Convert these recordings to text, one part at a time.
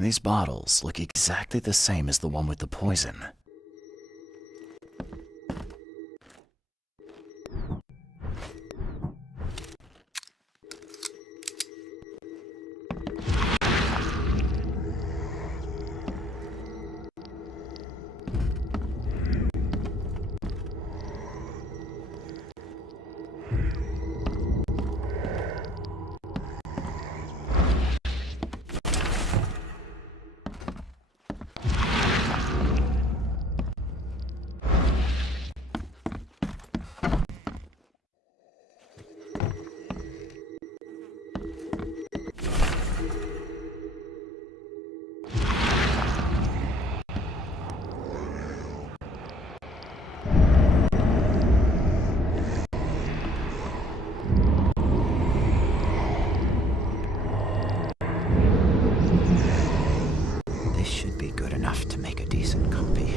These bottles look exactly the same as the one with the poison. This should be good enough to make a decent copy.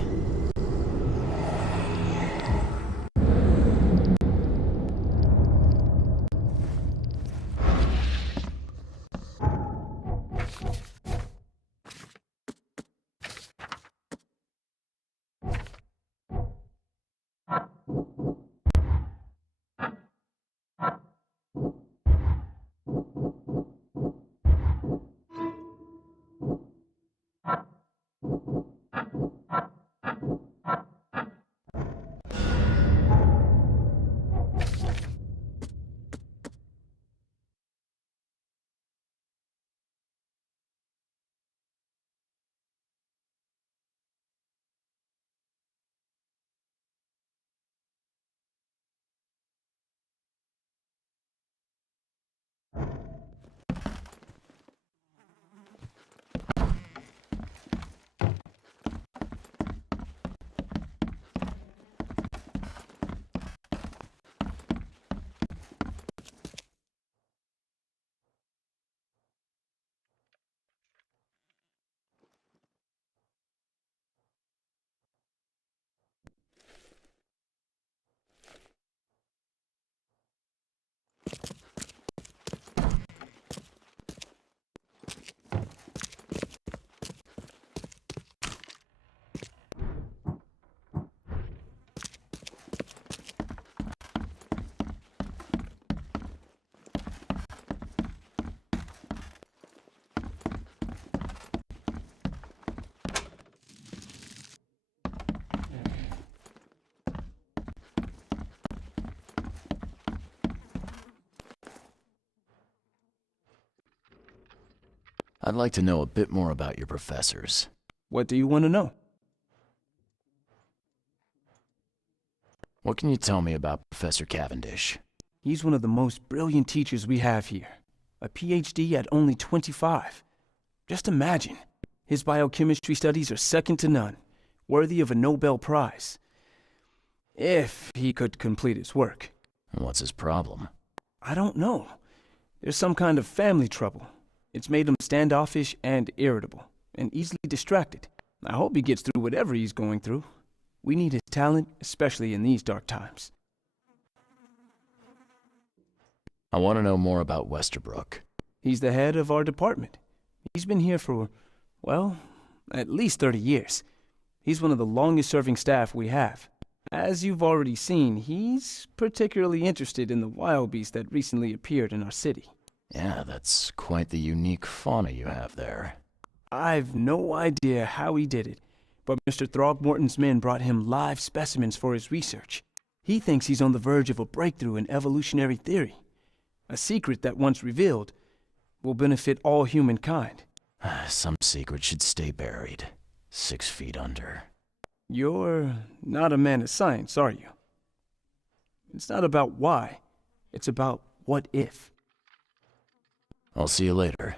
I'd like to know a bit more about your professors. What do you want to know? What can you tell me about Professor Cavendish? He's one of the most brilliant teachers we have here. A PhD at only 25. Just imagine. His biochemistry studies are second to none, worthy of a Nobel Prize. If he could complete his work. What's his problem? I don't know. There's some kind of family trouble. It's made him standoffish and irritable, and easily distracted. I hope he gets through whatever he's going through. We need his talent, especially in these dark times. I want to know more about Westerbrook. He's the head of our department. He's been here for, well, at least 30 years. He's one of the longest-serving staff we have. As you've already seen, he's particularly interested in the wild beast that recently appeared in our city. Yeah, that's quite the unique fauna you have there. I've no idea how he did it, but Mr. Throgmorton's men brought him live specimens for his research. He thinks he's on the verge of a breakthrough in evolutionary theory. A secret that, once revealed, will benefit all humankind. Some secret should stay buried, 6 feet under. You're not a man of science, are you? It's not about why, it's about what if. I'll see you later.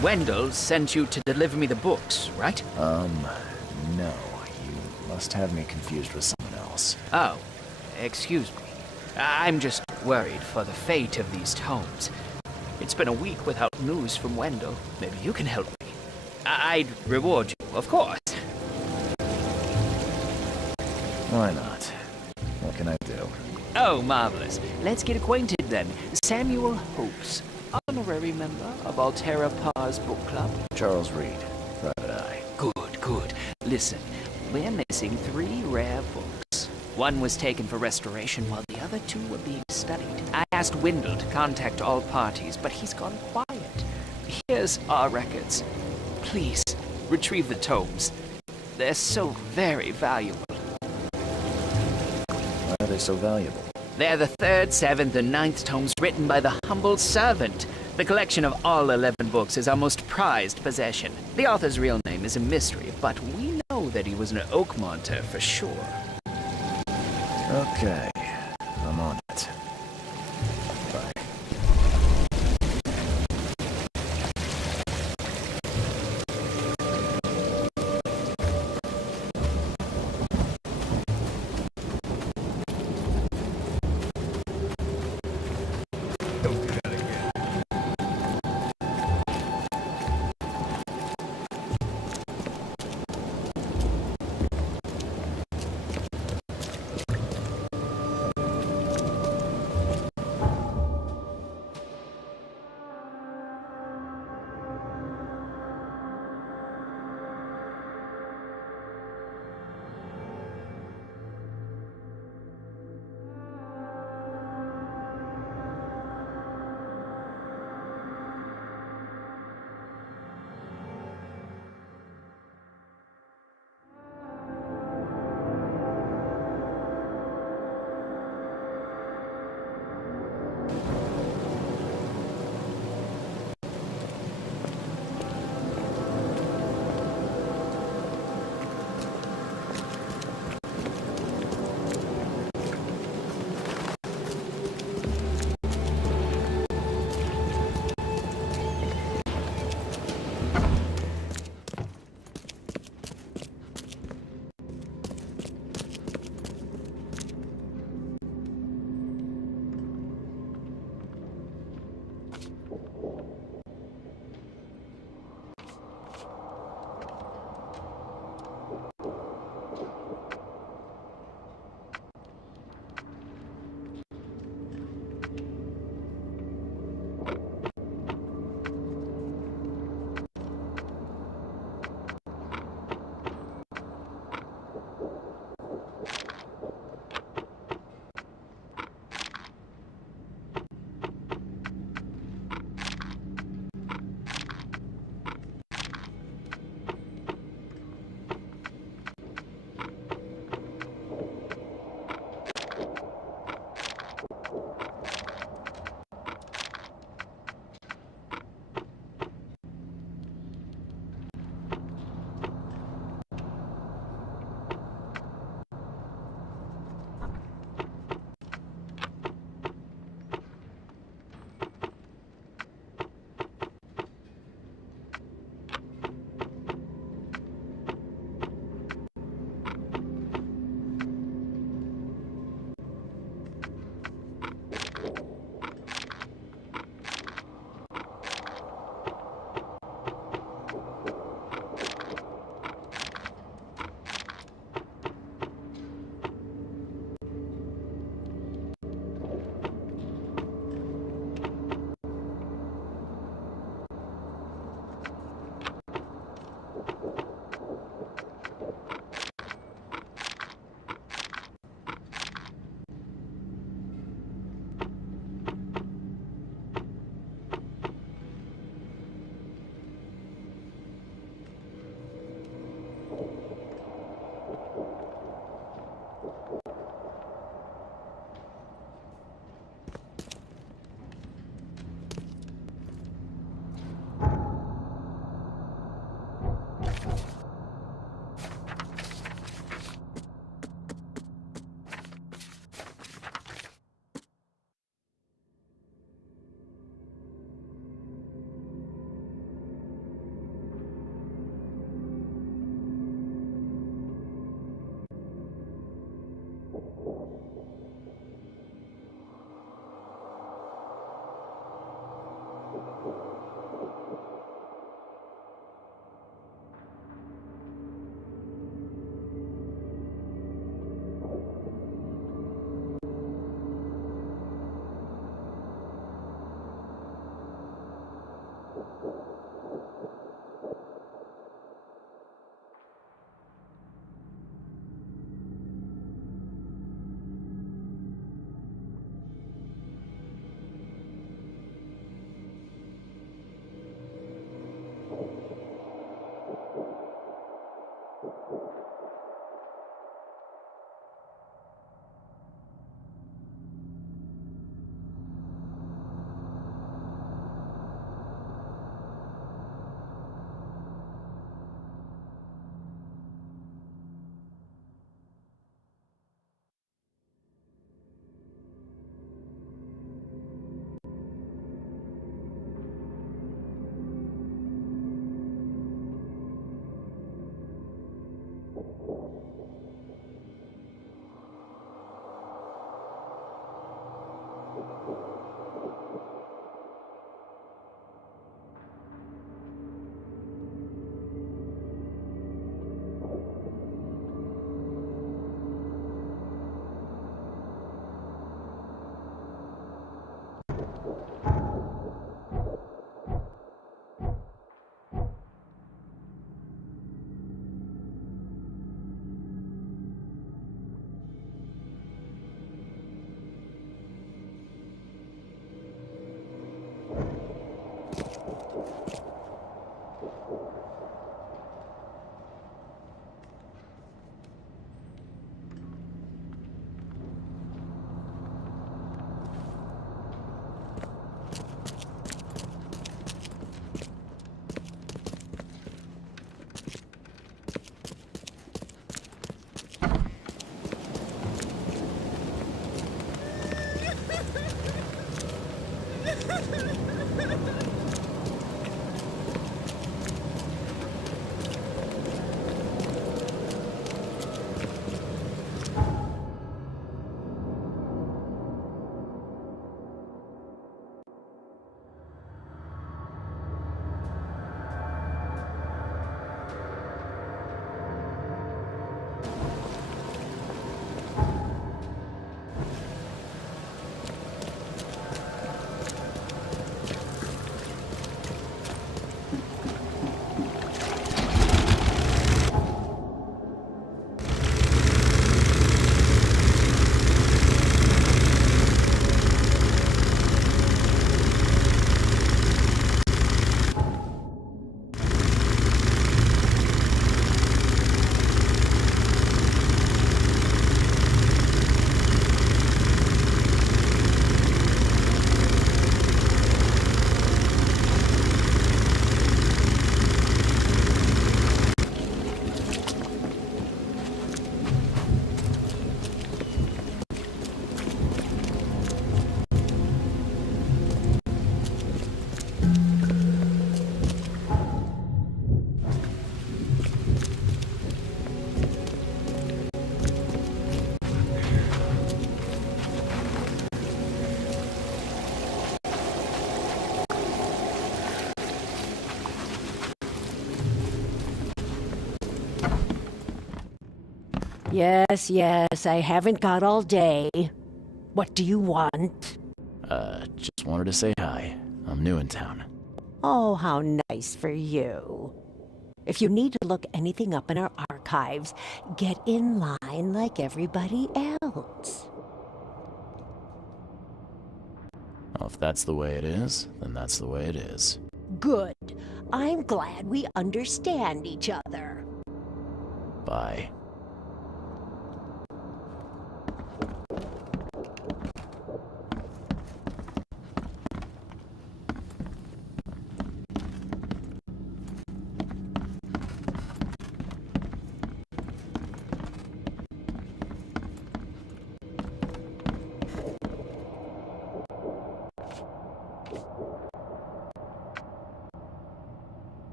Wendell sent you to deliver me the books, right? No. You must have me confused with someone else. Oh, excuse me. I'm just worried for the fate of these tomes. It's been a week without news from Wendell. Maybe you can help me. I'd reward you, of course. Why not? What can I do? Oh, marvelous. Let's get acquainted then. Samuel Hopes, honorary member of Altera Par's book club. Charles Reed, Private Eye. Good, good. Listen, we're missing 3 rare books. One was taken for restoration while the other 2 were being studied. I asked Wendell to contact all parties, but he's gone quiet. Here's our records. Please, retrieve the tomes. They're so very valuable. Why are they so valuable? They're the 3rd, 7th, and 9th tomes written by the humble servant. The collection of all 11 books is our most prized possession. The author's real name is a mystery, but we know that he was an Oakmonter for sure. Okay, I'm on it. Bye. Yes, yes, I haven't got all day. What do you want? Just wanted to say hi. I'm new in town. Oh, how nice for you. If you need to look anything up in our archives, get in line like everybody else. Well, if that's the way it is, then that's the way it is. Good. I'm glad we understand each other. Bye.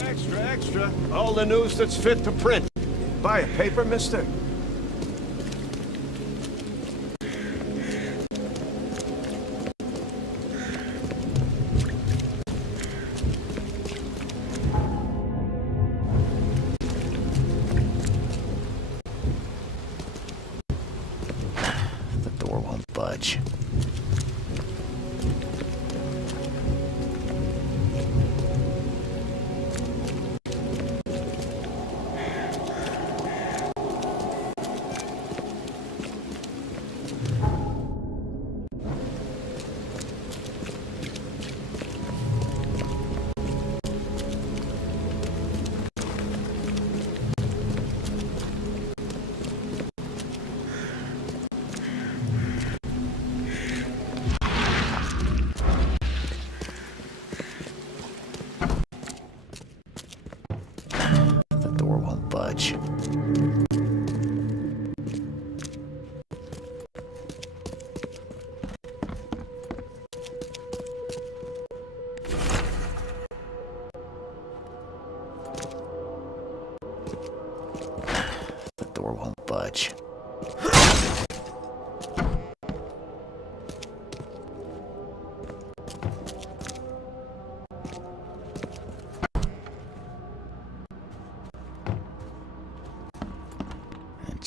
Extra, extra. All the news that's fit to print. Buy a paper, mister? The door won't budge.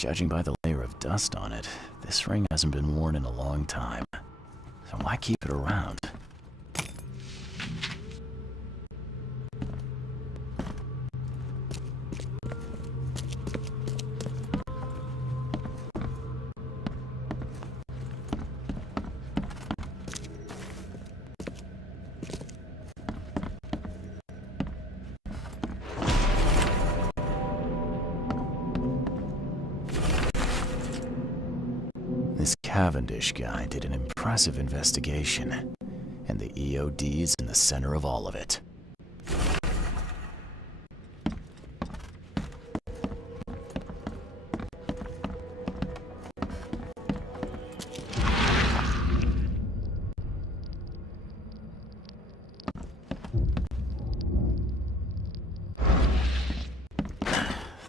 Judging by the layer of dust on it, this ring hasn't been worn in a long time. So why keep it around? This Cavendish guy did an impressive investigation, and the EOD's in the center of all of it.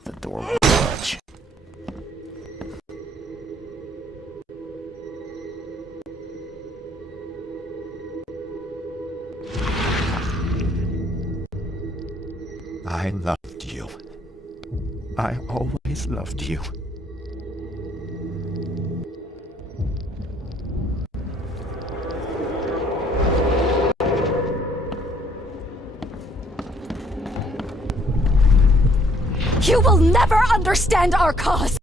The door won't budge. I loved you. I always loved you. You will never understand our cause!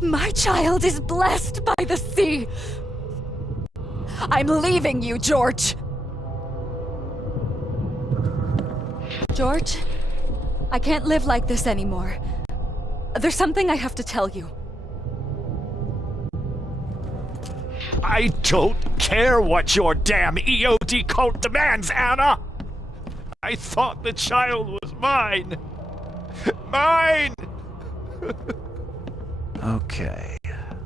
My child is blessed by the sea! I'm leaving you, George! George? I can't live like this anymore. There's something I have to tell you. I don't care what your damn EOD cult demands, Anna! I thought the child was mine! Mine! Okay,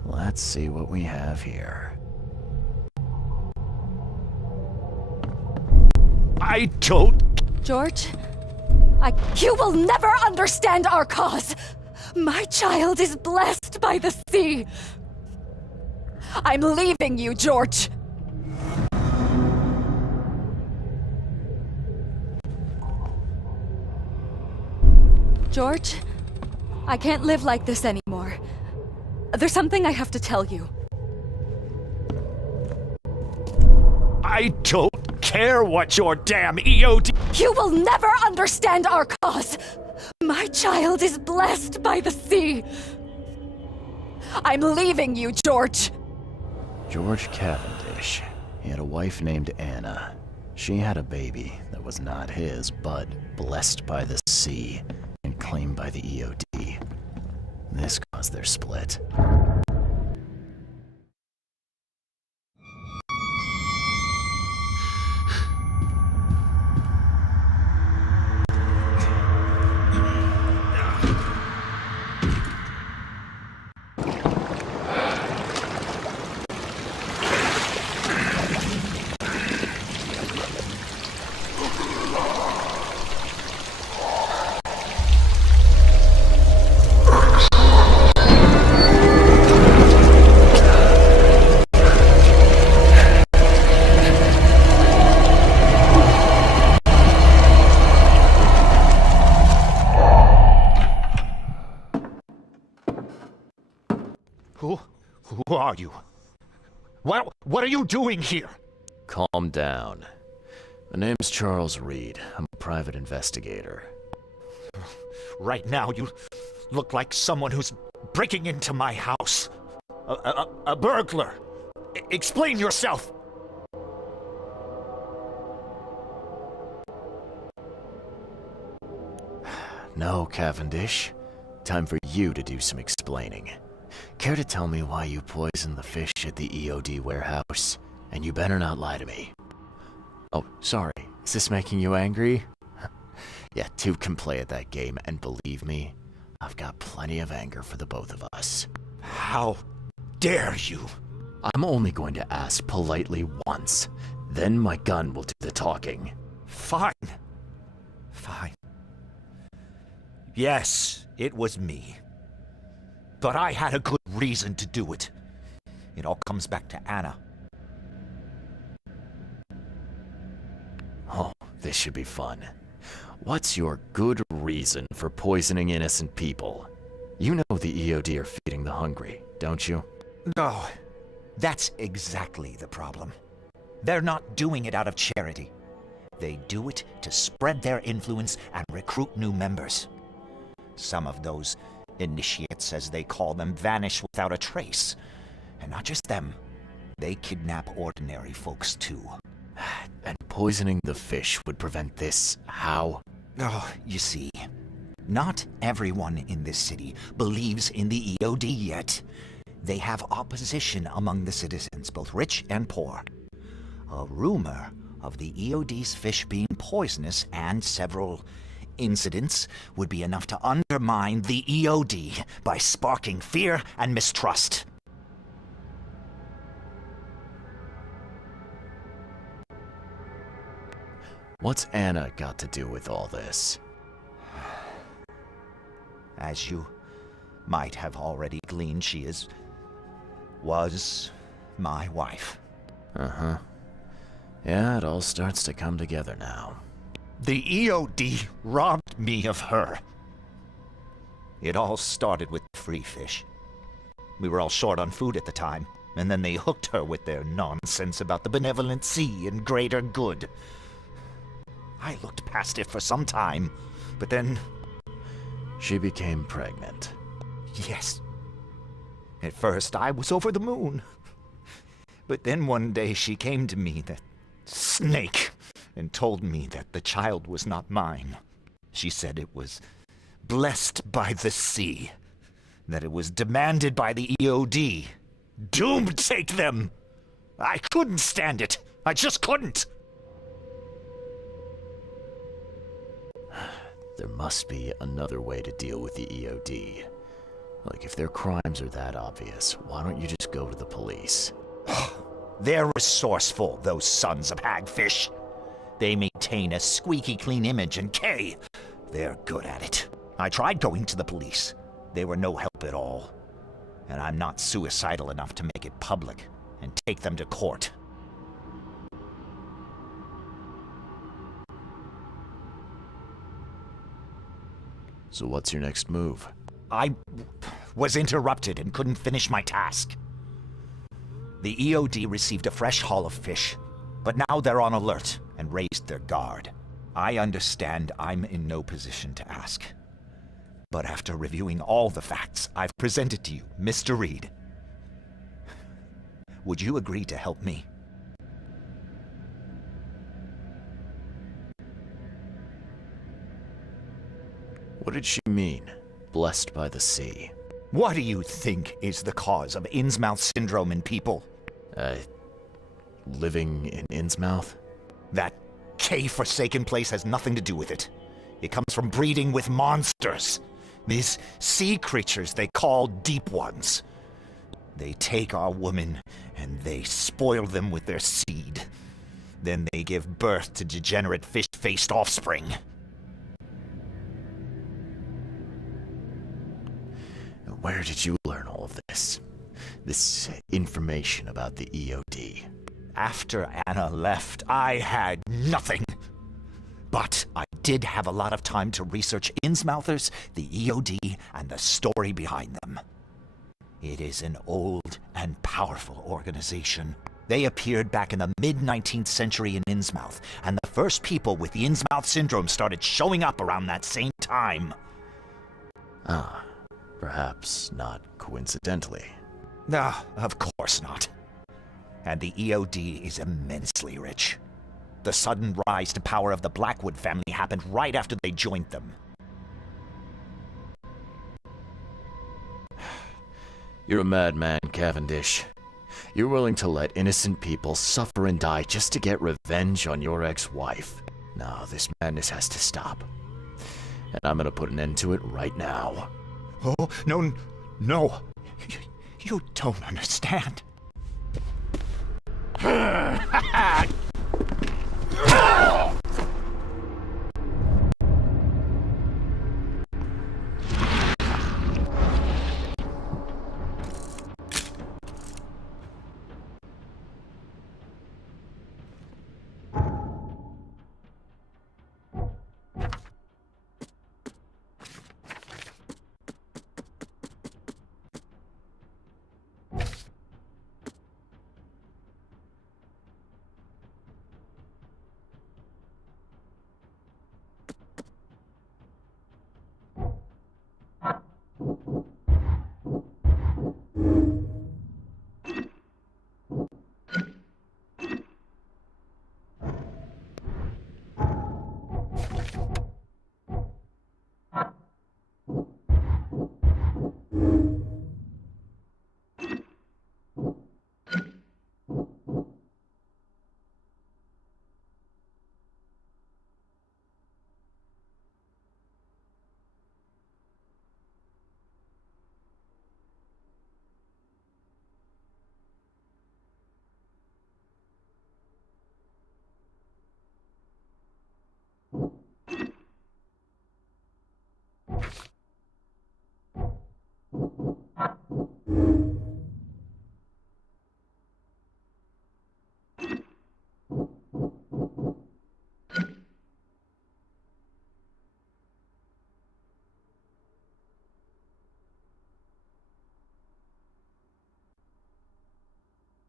let's see what we have here. I don't... George? You will never understand our cause! My child is blessed by the sea! I'm leaving you, George! George? I can't live like this anymore. There's something I have to tell you. I don't care what your damn EOD... You will never understand our cause! My child is blessed by the sea! I'm leaving you, George! George Cavendish. He had a wife named Anna. She had a baby that was not his, but blessed by the sea and claimed by the EOD. This caused their split. Who are you? What are you doing here? Calm down. My name's Charles Reed. I'm a private investigator. Right now, you look like someone who's breaking into my house. A burglar. Explain yourself. No, Cavendish. Time for you to do some explaining. Care to tell me why you poisoned the fish at the EOD warehouse? And you better not lie to me. Oh, sorry. Is this making you angry? Yeah, two can play at that game, and believe me, I've got plenty of anger for the both of us. How dare you? I'm only going to ask politely once. Then my gun will do the talking. Fine. Fine. Yes, it was me. But I had a good reason to do it. It all comes back to Anna. Oh, this should be fun. What's your good reason for poisoning innocent people? You know the EOD are feeding the hungry, don't you? No, that's exactly the problem. They're not doing it out of charity. They do it to spread their influence and recruit new members. Some of those initiates, as they call them, vanish without a trace. And not just them. They kidnap ordinary folks too. And poisoning the fish would prevent this. How? Oh, you see, not everyone in this city believes in the EOD yet. They have opposition among the citizens, both rich and poor. A rumor of the EOD's fish being poisonous and several incidents would be enough to undermine the EOD by sparking fear and mistrust. What's Anna got to do with all this? As you might have already gleaned, was my wife. Uh-huh. Yeah, it all starts to come together now. The EOD robbed me of her. It all started with free fish. We were all short on food at the time, and then they hooked her with their nonsense about the benevolent sea and greater good. I looked past it for some time, but then... She became pregnant. Yes. At first, I was over the moon. But then one day she came to me, that snake, and told me that the child was not mine. She said it was blessed by the sea, that it was demanded by the EOD. Doomed take them! I couldn't stand it. I just couldn't. There must be another way to deal with the EOD. Like, if their crimes are that obvious, why don't you just go to the police? They're resourceful, those sons of hagfish. They maintain a squeaky clean image, and they're good at it. I tried going to the police. They were no help at all. And I'm not suicidal enough to make it public and take them to court. So what's your next move? I was interrupted and couldn't finish my task. The EOD received a fresh haul of fish, but now they're on alert and raised their guard. I understand I'm in no position to ask. But after reviewing all the facts I've presented to you, Mr. Reed, would you agree to help me? What did she mean? Blessed by the sea. What do you think is the cause of Innsmouth syndrome in people? Living in Innsmouth? That K-forsaken place has nothing to do with it. It comes from breeding with monsters. These sea creatures they call Deep Ones. They take our women and they spoil them with their seed. Then they give birth to degenerate fish-faced offspring. Where did you learn all of this? This information about the EOD? After Anna left, I had nothing. But I did have a lot of time to research Innsmouthers, the EOD, and the story behind them. It is an old and powerful organization. They appeared back in the mid-19th century in Innsmouth, and the first people with the Innsmouth syndrome started showing up around that same time. Ah, perhaps not coincidentally. No, of course not. And the EOD is immensely rich. The sudden rise to power of the Blackwood family happened right after they joined them. You're a madman, Cavendish. You're willing to let innocent people suffer and die just to get revenge on your ex-wife. No, this madness has to stop. And I'm gonna put an end to it right now. Oh, no. You don't understand.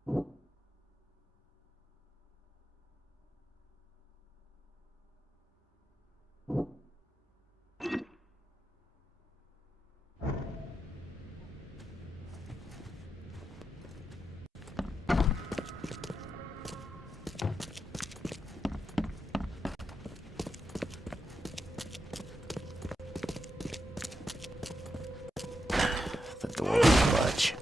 The door won't budge.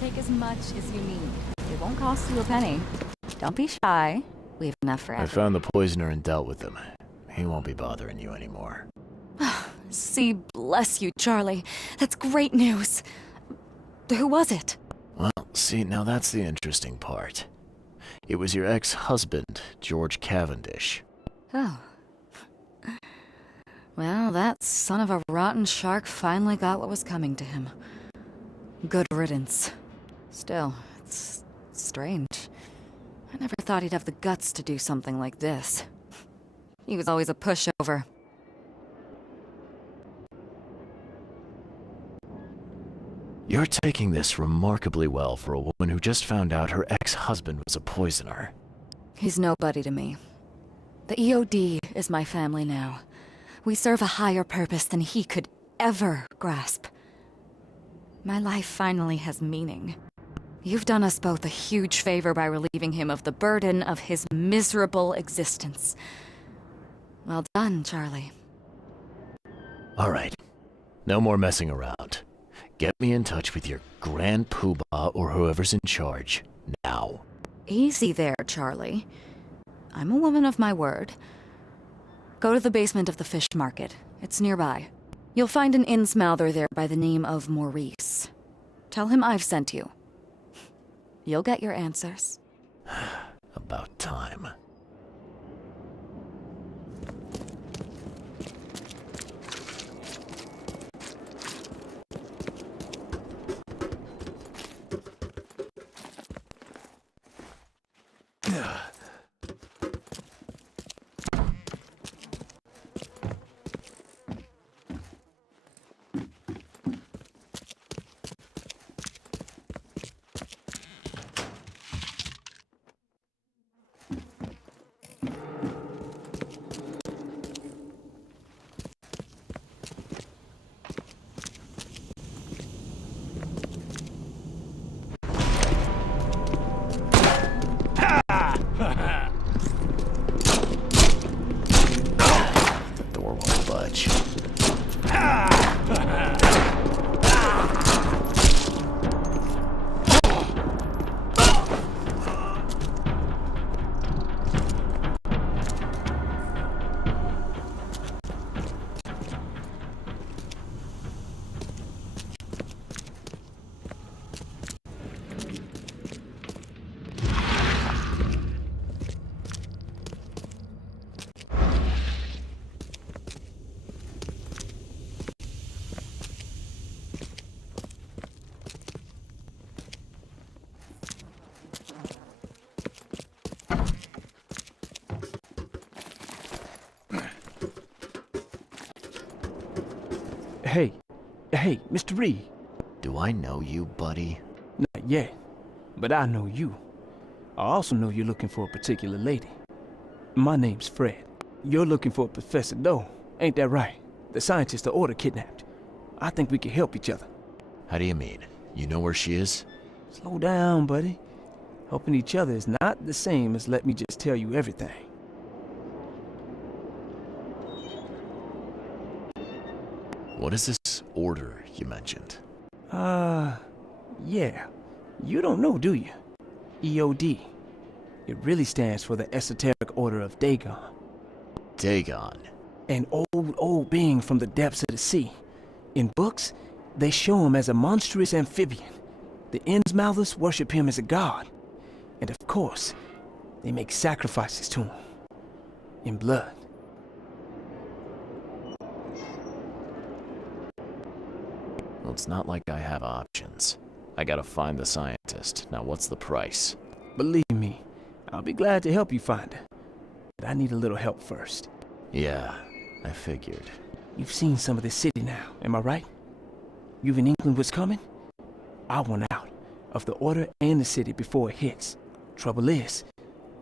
Take as much as you need. It won't cost you a penny. Don't be shy. We have enough for I everyone. found the poisoner and dealt with him. He won't be bothering you anymore. See, bless you, Charlie. That's great news. Who was it? Well, see, now that's the interesting part. It was your ex-husband, George Cavendish. Oh. Well, that son of a rotten shark finally got what was coming to him. Good riddance. Still, it's strange. I never thought he'd have the guts to do something like this. He was always a pushover. You're taking this remarkably well for a woman who just found out her ex-husband was a poisoner. He's nobody to me. The EOD is my family now. We serve a higher purpose than he could ever grasp. My life finally has meaning. You've done us both a huge favor by relieving him of the burden of his miserable existence. Well done, Charlie. All right. No more messing around. Get me in touch with your Grand Poobah or whoever's in charge. Now. Easy there, Charlie. I'm a woman of my word. Go to the basement of the fish market. It's nearby. You'll find an innsmouther there by the name of Maurice. Tell him I've sent you. You'll get your answers. About time. Hey, Mr. Reed. Do I know you, buddy? Not yet, but I know you. I also know you're looking for a particular lady. My name's Fred. You're looking for Professor Doe, ain't that right? The scientist the Order kidnapped. I think we can help each other. How do you mean? You know where she is? Slow down, buddy. Helping each other is not the same as let me just tell you everything. What is this order you mentioned? Yeah. You don't know, do you? EOD. It really stands for the Esoteric Order of Dagon. Dagon. An old being from the depths of the sea. In books, they show him as a monstrous amphibian. The Innsmouthers worship him as a god. And of course, they make sacrifices to him. In blood. Well, it's not like I have options. I gotta find the scientist. Now, what's the price? Believe me, I'll be glad to help you find her. But I need a little help first. Yeah, I figured. You've seen some of this city now, am I right? You've an inkling what's coming? I want out of the Order and the city before it hits. Trouble is,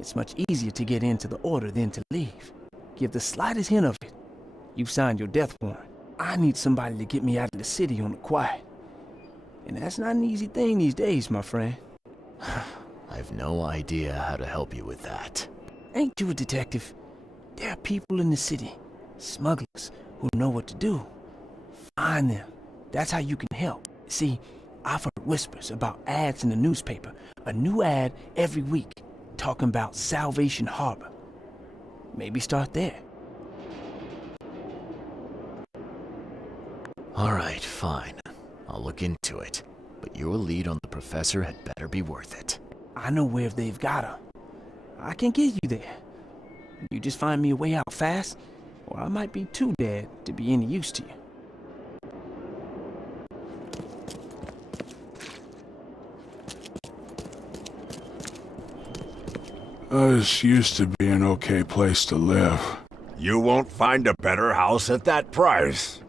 it's much easier to get into the Order than to leave. Give the slightest hint of it, you've signed your death warrant. I need somebody to get me out of the city on the quiet. And that's not an easy thing these days, my friend. I've no idea how to help you with that. Ain't you a detective? There are people in the city, smugglers, who know what to do. Find them. That's how you can help. See, I've heard whispers about ads in the newspaper. A new ad every week, talking about Salvation Harbor. Maybe start there. Alright, fine. I'll look into it. But your lead on the professor had better be worth it. I know where they've got her. I can get you there. You just find me a way out fast, or I might be too dead to be any use to you. This used to be an okay place to live. You won't find a better house at that price.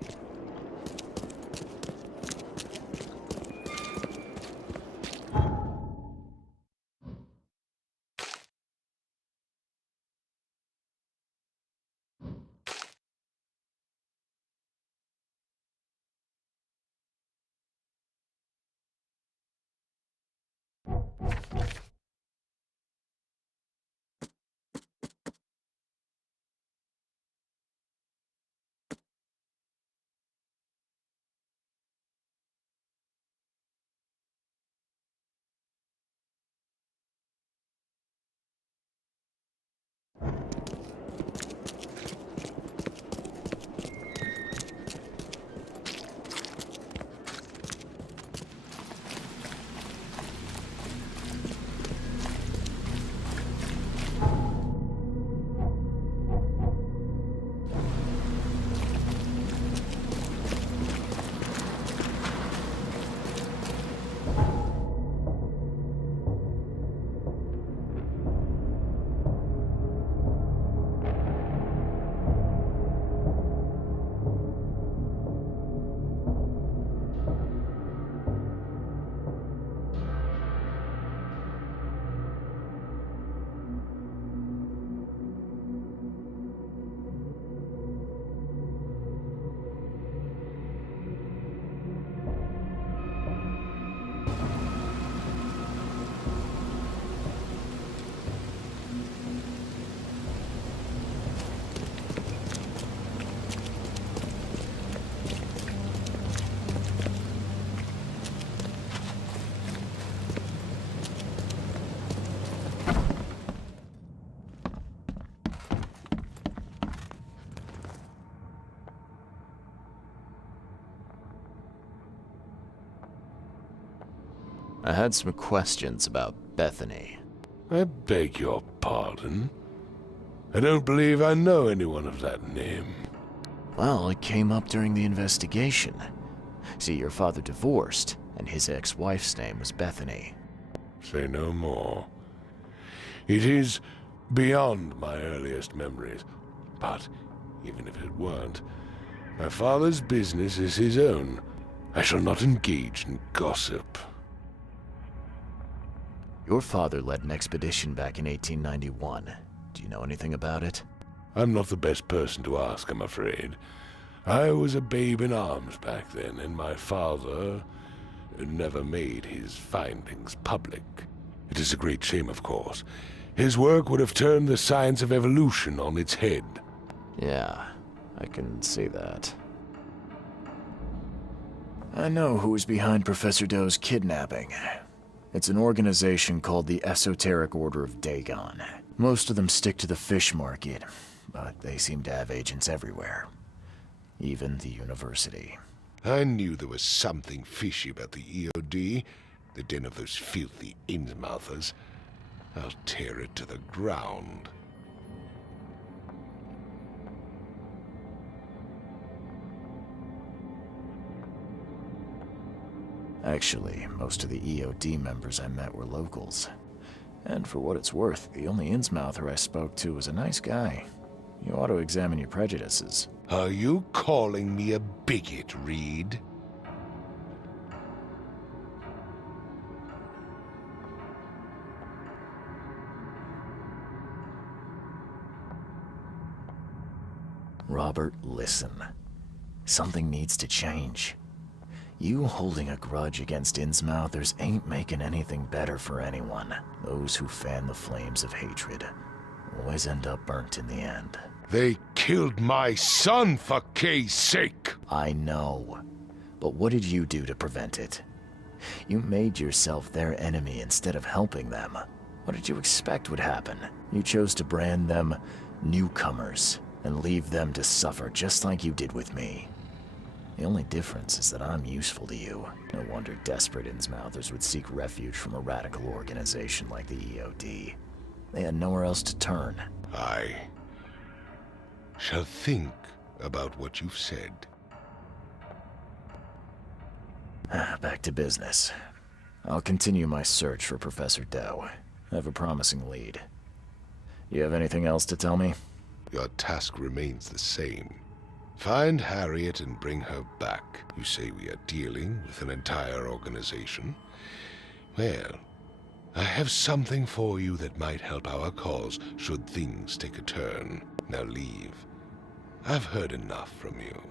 I had some questions about Bethany. I beg your pardon. I don't believe I know anyone of that name. Well, it came up during the investigation. See, your father divorced, and his ex-wife's name was Bethany. Say no more. It is beyond my earliest memories. But even if it weren't, My father's business is his own. I shall not engage in gossip. Your father led an expedition back in 1891. Do you know anything about it? I'm not the best person to ask, I'm afraid. I was a babe in arms back then, and my father never made his findings public. It is a great shame, of course. His work would have turned the science of evolution on its head. Yeah, I can see that. I know who is behind Professor Doe's kidnapping. It's an organization called the Esoteric Order of Dagon. Most of them stick to the fish market, but they seem to have agents everywhere. Even the university. I knew there was something fishy about the EOD, the den of those filthy Innsmouthers. I'll tear it to the ground. Actually, most of the EOD members I met were locals. And for what it's worth, the only Innsmouther I spoke to was a nice guy. You ought to examine your prejudices. Are you calling me a bigot, Reed? Robert, listen. Something needs to change. You holding a grudge against Innsmouthers ain't making anything better for anyone. Those who fan the flames of hatred always end up burnt in the end. They killed my son, for Kay's sake! I know. But what did you do to prevent it? You made yourself their enemy instead of helping them. What did you expect would happen? You chose to brand them newcomers and leave them to suffer just like you did with me. The only difference is that I'm useful to you. No wonder desperate Innsmouthers would seek refuge from a radical organization like the EOD. They had nowhere else to turn. I shall think about what you've said. Back to business. I'll continue my search for Professor Doe. I have a promising lead. You have anything else to tell me? Your task remains the same. Find Harriet and bring her back. You say we are dealing with an entire organization? Well, I have something for you that might help our cause should things take a turn. Now leave. I've heard enough from you.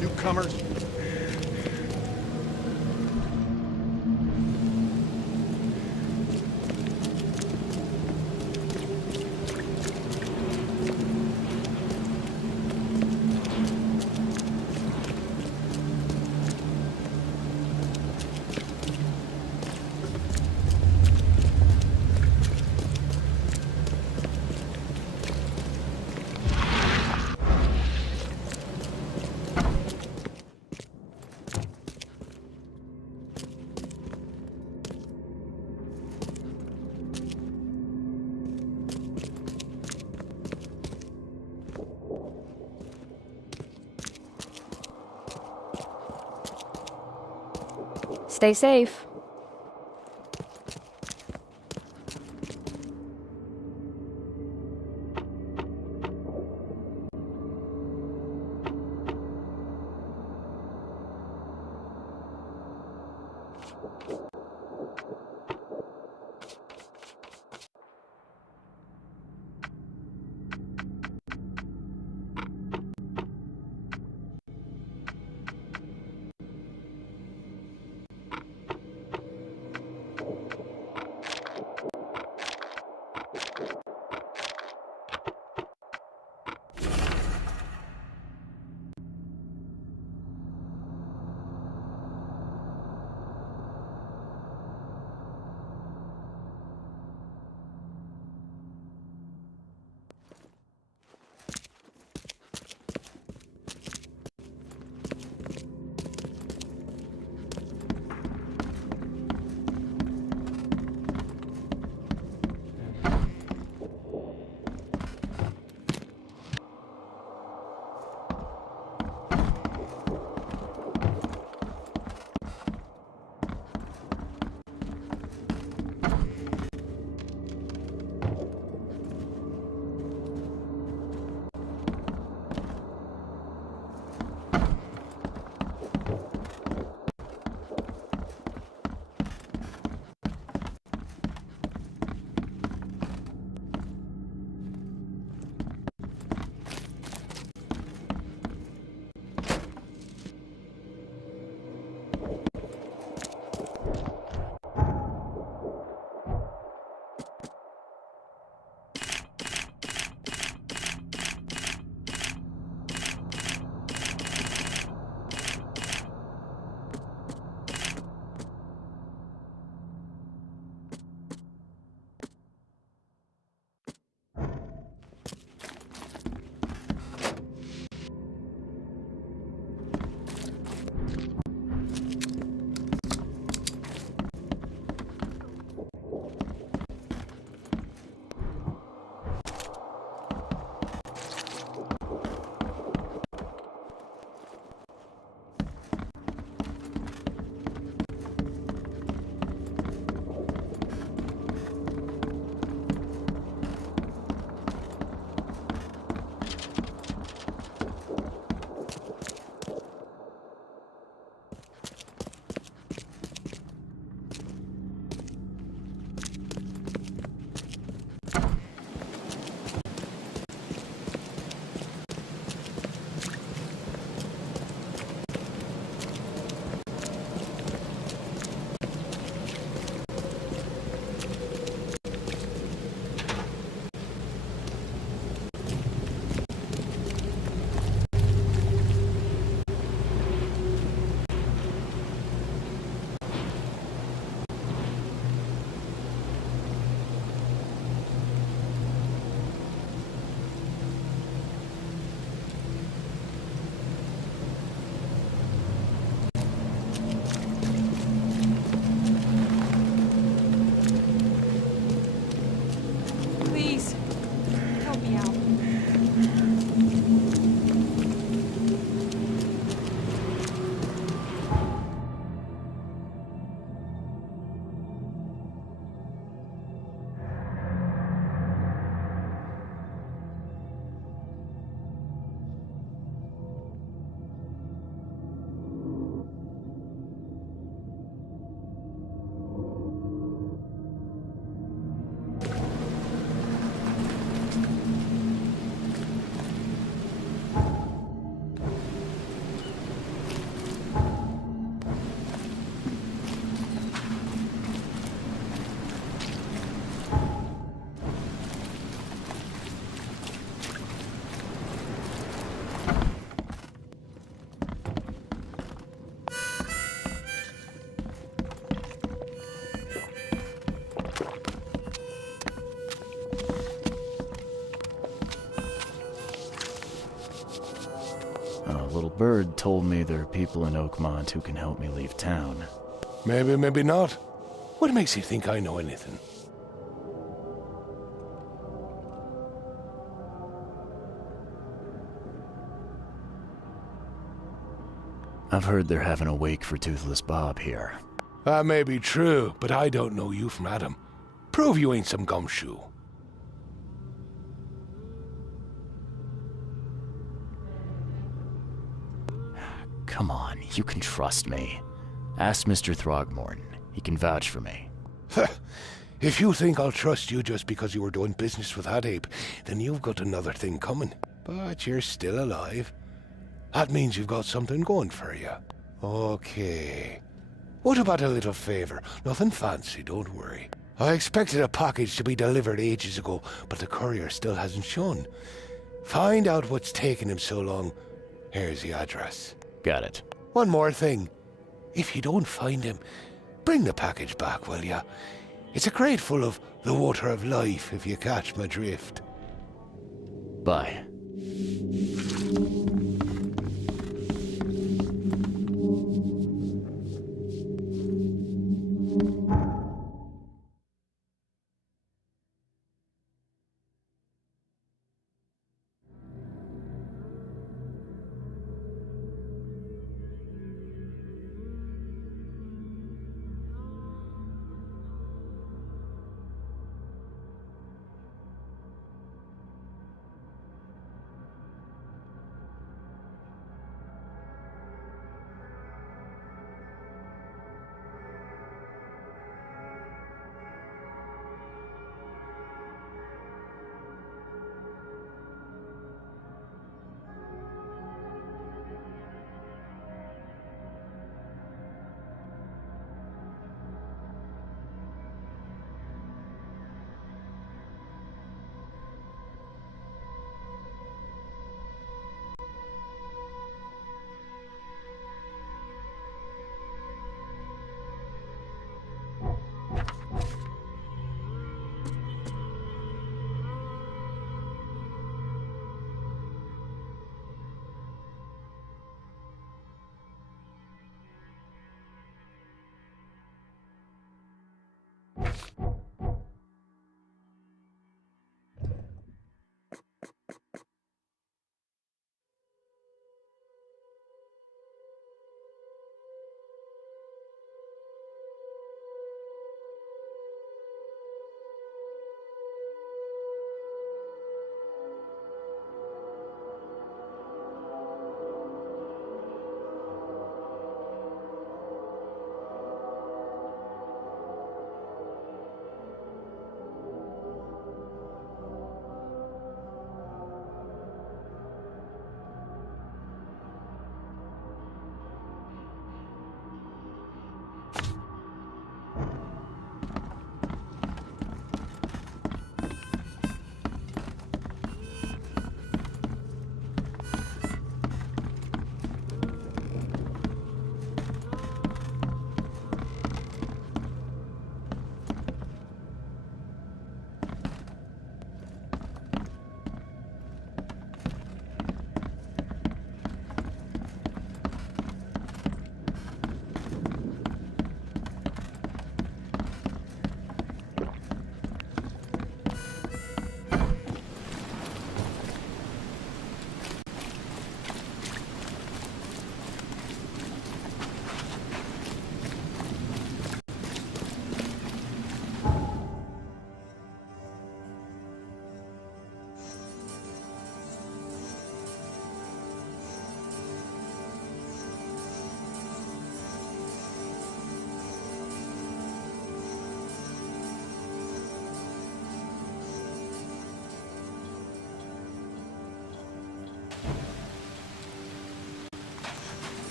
newcomers? Stay safe. bird told me there are people in Oakmont who can help me leave town. Maybe, maybe not. What makes you think I know anything? I've heard they're having a wake for Toothless Bob here. That may be true, but I don't know you from Adam. Prove you ain't some gumshoe. Come on, you can trust me. Ask Mr. Throgmorton. He can vouch for me. If you think I'll trust you just because you were doing business with that ape, then you've got another thing coming. But you're still alive. That means you've got something going for you. Okay. What about a little favor? Nothing fancy, don't worry. I expected a package to be delivered ages ago, but the courier still hasn't shown. Find out what's taking him so long. Here's the address. Got it. One more thing. If you don't find him, bring the package back, will ya? It's a crate full of the water of life, if you catch my drift. Bye.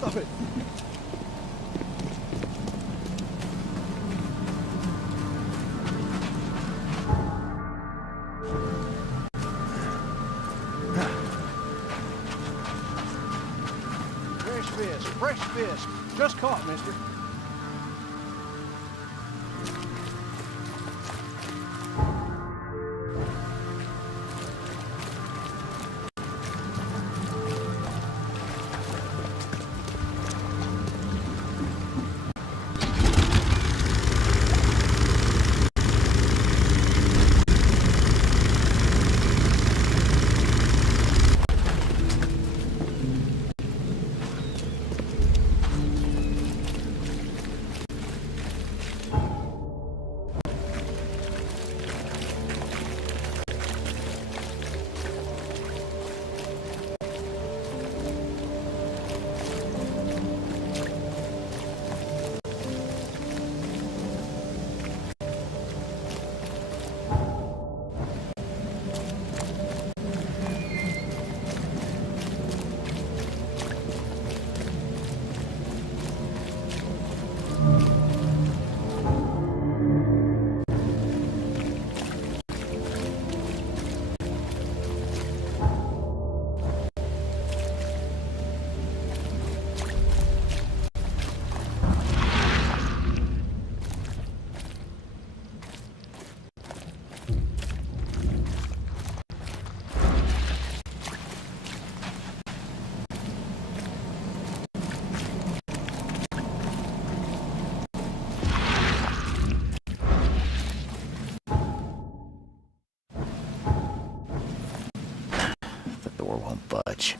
Stop it. Fresh fish. Just caught, mister. won't budge.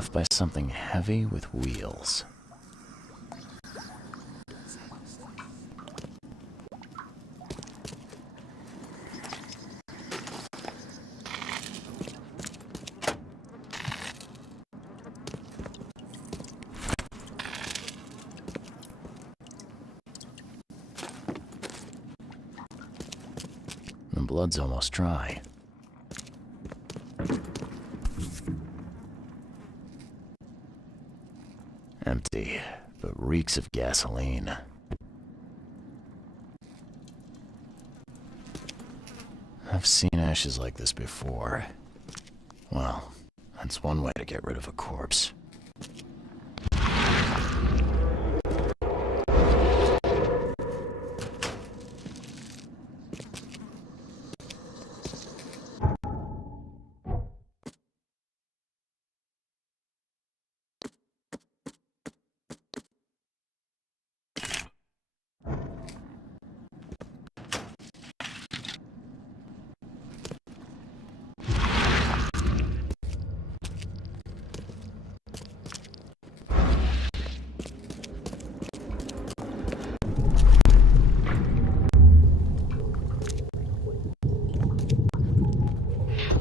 left by something heavy with wheels. The blood's almost dry. Empty, but reeks of gasoline. I've seen ashes like this before. Well, that's one way to get rid of a corpse.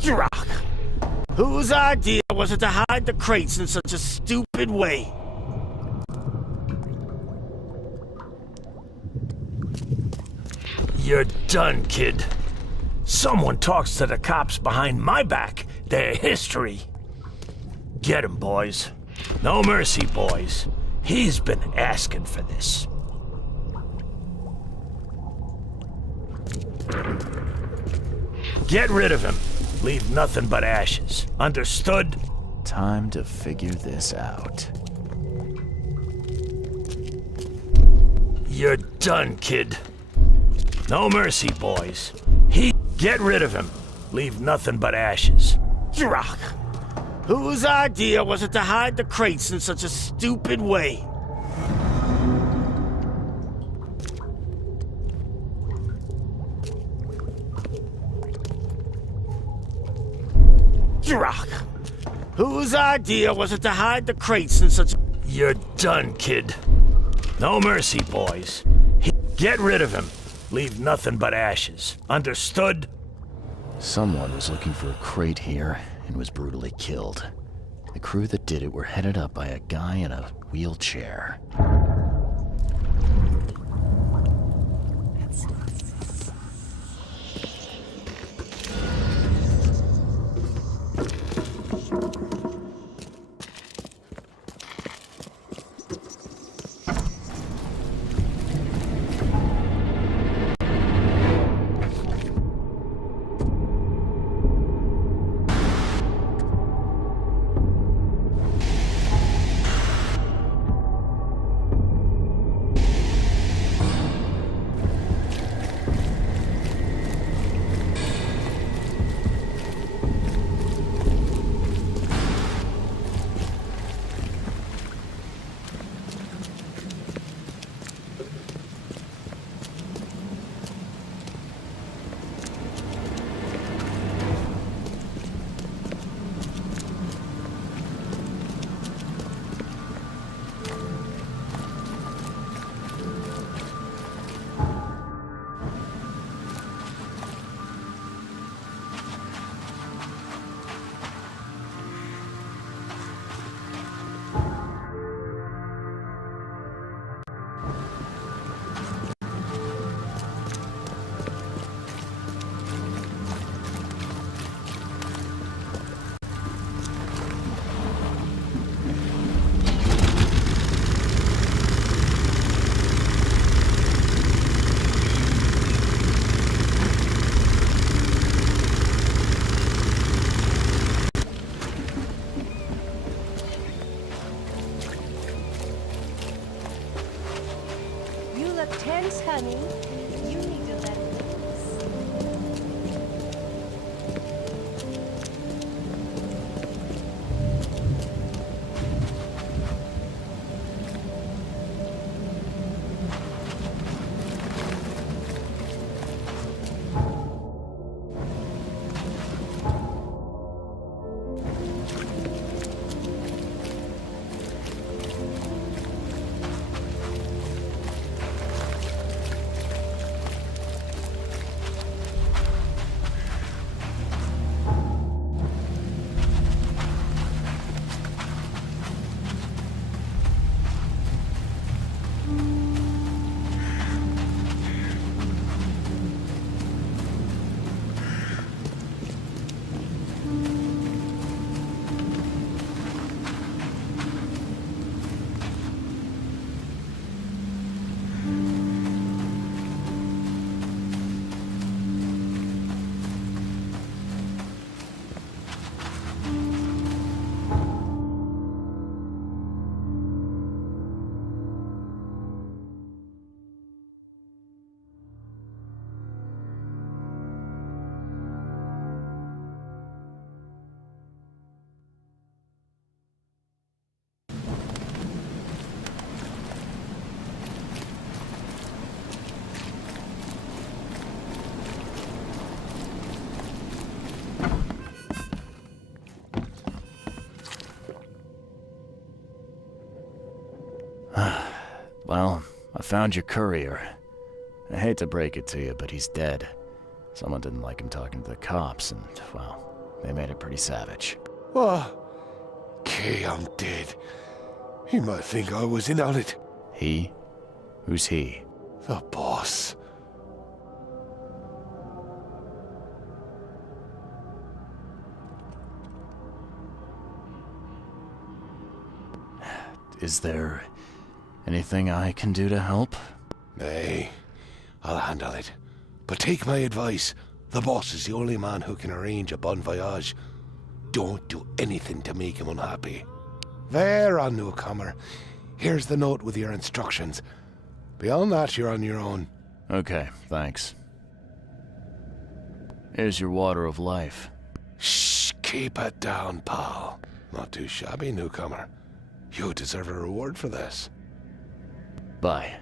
Rock! Whose idea was it to hide the crates in such a stupid way? You're done, kid. Someone talks to the cops behind my back. Their history. Get him, boys. No mercy, boys. He's been asking for this. Get rid of him. Leave nothing but ashes. Understood? Time to figure this out. You're done, kid. No mercy, boys. Get rid of him. Leave nothing but ashes. Rock! Whose idea was it to hide the crates in such a stupid way? Rock! Whose idea was it to hide the crates in such... You're done, kid. No mercy, boys. Get rid of him. Leave nothing but ashes. Understood? Someone was looking for a crate here and was brutally killed. The crew that did it were headed up by a guy in a wheelchair. tense, honey. You need to let loose. Well, I found your courier. I hate to break it to you, but he's dead. Someone didn't like him talking to the cops, and, well, they made it pretty savage. What? Kay, I'm dead. He might think I was in on it. He? Who's he? The boss. Is there anything I can do to help? Nay, I'll handle it. But take my advice. The boss is the only man who can arrange a bon voyage. Don't do anything to make him unhappy. There, newcomer. Here's the note with your instructions. Beyond that, you're on your own. Okay, thanks. Here's your water of life. Shh, keep it down, pal. Not too shabby, newcomer. You deserve a reward for this. Bye.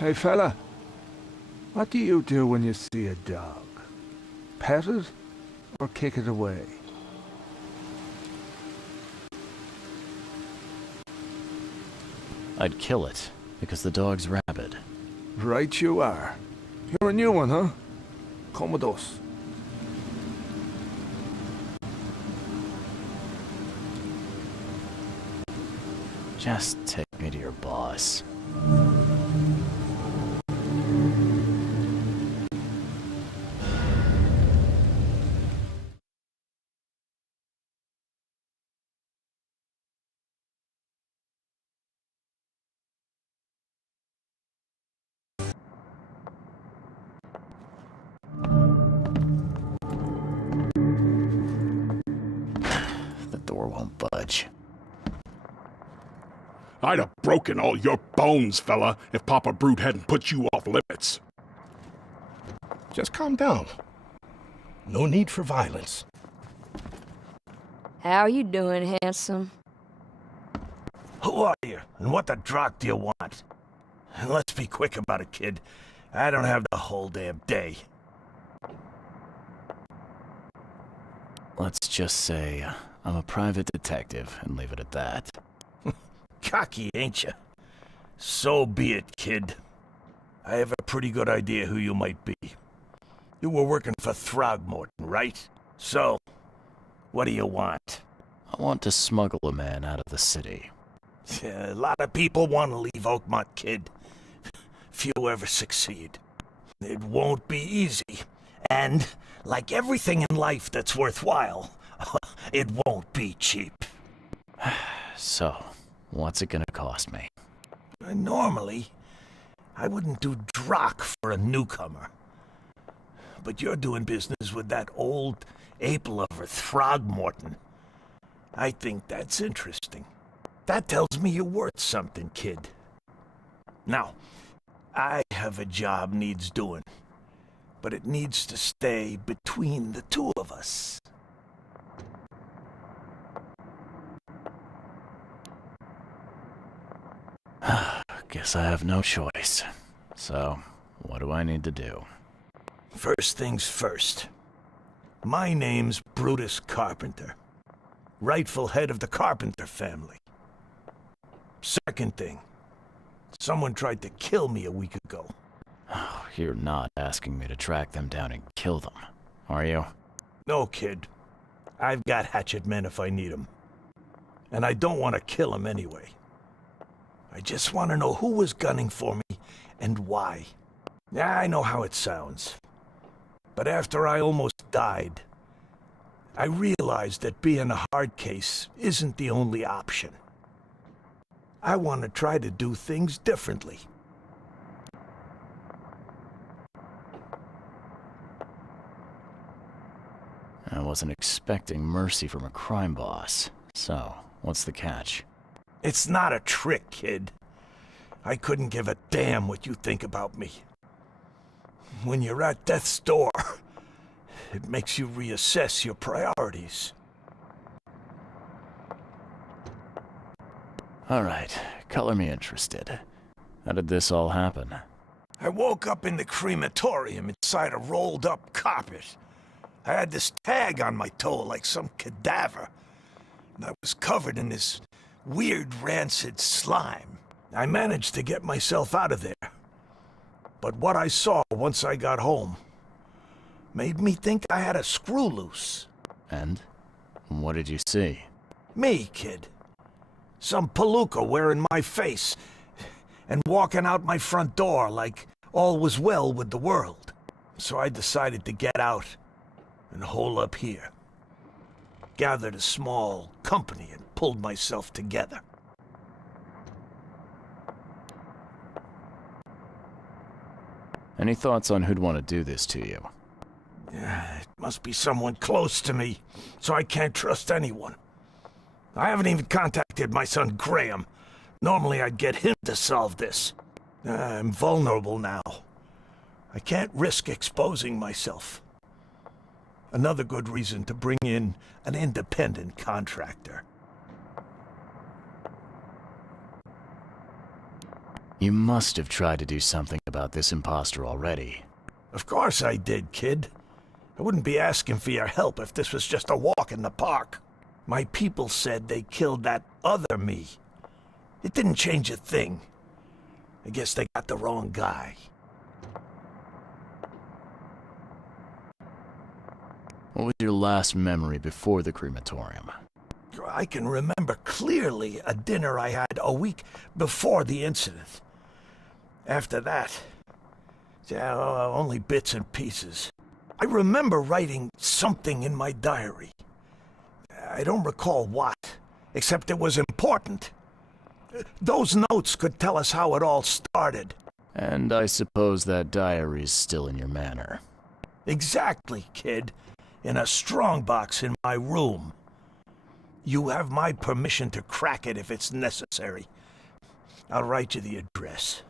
Hey fella, what do you do when you see a dog? Pet it or kick it away? I'd kill it, because the dog's rabid. Right you are. You're a new one, huh? Come with us. Just take me to your boss. The door won't budge. I'd have broken all your bones, fella, if Papa Brute hadn't put you off limits. Just calm down. No need for violence. How you doing, handsome? Who are you, and what the drock do you want? And let's be quick about it, kid. I don't have the whole damn day. Let's just say I'm a private detective and leave it at that. Cocky, ain't you? So be it, kid. I have a pretty good idea who you might be. You were working for Throgmorton, right? So, what do you want? I want to smuggle a man out of the city. A lot of people want to leave Oakmont, kid. Few ever succeed. It won't be easy. And, like everything in life that's worthwhile, it won't be cheap. So, what's it gonna cost me? Normally, I wouldn't do drock for a newcomer. But you're doing business with that old ape-lover Throgmorton. I think that's interesting. That tells me you're worth something, kid. Now, I have a job needs doing, but it needs to stay between the two of us. Guess I have no choice. So, what do I need to do? First things first. My name's Brutus Carpenter, rightful head of the Carpenter family. Second thing, someone tried to kill me a week ago. Oh, you're not asking me to track them down and kill them, are you? No, kid. I've got hatchet men if I need them. And I don't want to kill them anyway. I just want to know who was gunning for me and why. Yeah, I know how it sounds. But after I almost died, I realized that being a hard case isn't the only option. I want to try to do things differently. I wasn't expecting mercy from a crime boss. So, what's the catch? It's not a trick, kid. I couldn't give a damn what you think about me. When you're at death's door, it makes you reassess your priorities. Alright, color me interested. How did this all happen? I woke up in the crematorium inside a rolled-up carpet. I had this tag on my toe like some cadaver, and I was covered in this weird rancid slime. I managed to get myself out of there. But what I saw once I got home made me think I had a screw loose. And? What did you see? Me, kid. Some palooka wearing my face and walking out my front door like all was well with the world. So I decided to get out and hole up here. Gathered a small company and pulled myself together. Any thoughts on who'd want to do this to you? It must be someone close to me, so I can't trust anyone. I haven't even contacted my son Graham. Normally I'd get him to solve this. I'm vulnerable now. I can't risk exposing myself. Another good reason to bring in an independent contractor. You must have tried to do something about this imposter already. Of course I did, kid. I wouldn't be asking for your help if this was just a walk in the park. My people said they killed that other me. It didn't change a thing. I guess they got the wrong guy. What was your last memory before the crematorium? I can remember clearly a dinner I had a week before the incident. After that, yeah, only bits and pieces. I remember writing something in my diary. I don't recall what, except it was important. Those notes could tell us how it all started. And I suppose that diary's still in your manor. Exactly, kid. In a strongbox in my room. You have my permission to crack it if it's necessary. I'll write you the address.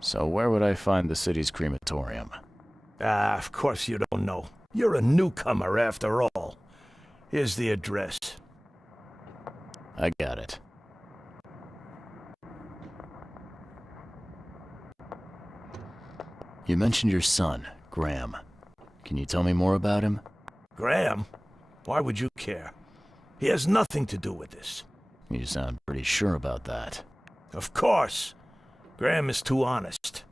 So where would I find the city's crematorium? Of course you don't know. You're a newcomer after all. Here's the address. I got it. You mentioned your son, Graham. Can you tell me more about him? Graham? Why would you care? He has nothing to do with this. You sound pretty sure about that. Of course. Graham is too honest.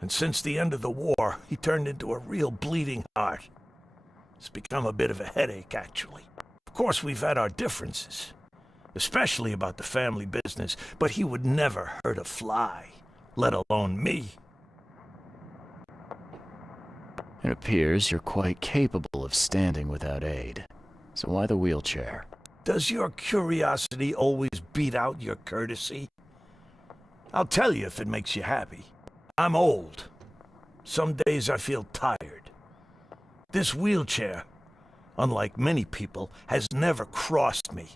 And since the end of the war, he turned into a real bleeding heart. It's become a bit of a headache, actually. Of course, we've had our differences, especially about the family business, but he would never hurt a fly, let alone me. It appears you're quite capable of standing without aid. So why the wheelchair? Does your curiosity always beat out your courtesy? I'll tell you if it makes you happy. I'm old. Some days I feel tired. This wheelchair, unlike many people, has never crossed me.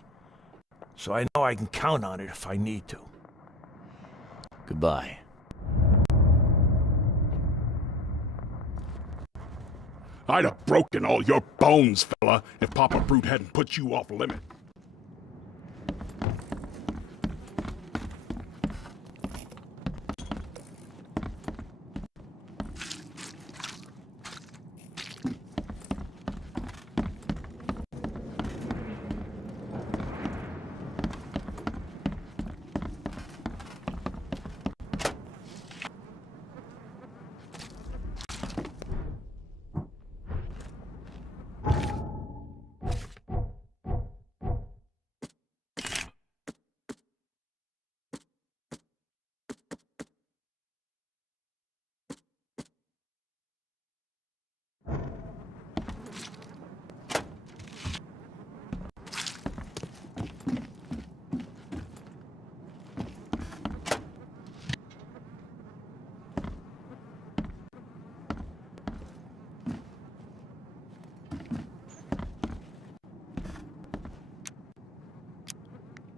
So I know I can count on it if I need to. Goodbye. I'd have broken all your bones, fella, if Papa Brute hadn't put you off limit.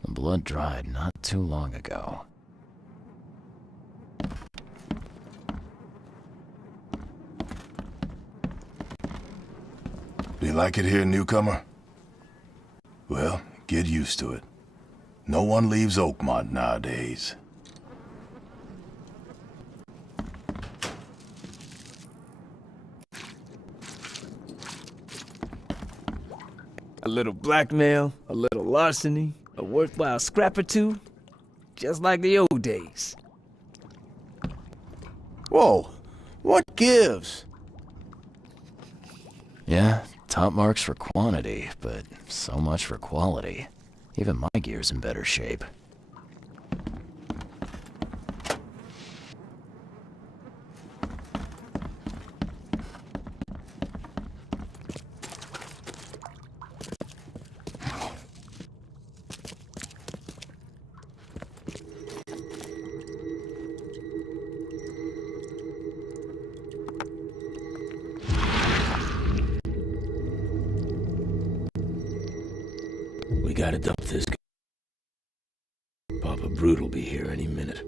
The blood dried not too long ago. Do you like it here, newcomer? Well, get used to it. No one leaves Oakmont nowadays. A little blackmail, a little larceny, a worthwhile scrap or two, just like the old days. Whoa, what gives? Yeah, top marks for quantity, but so much for quality. Even my gear's in better shape. We gotta dump this guy. Papa Brute will be here any minute.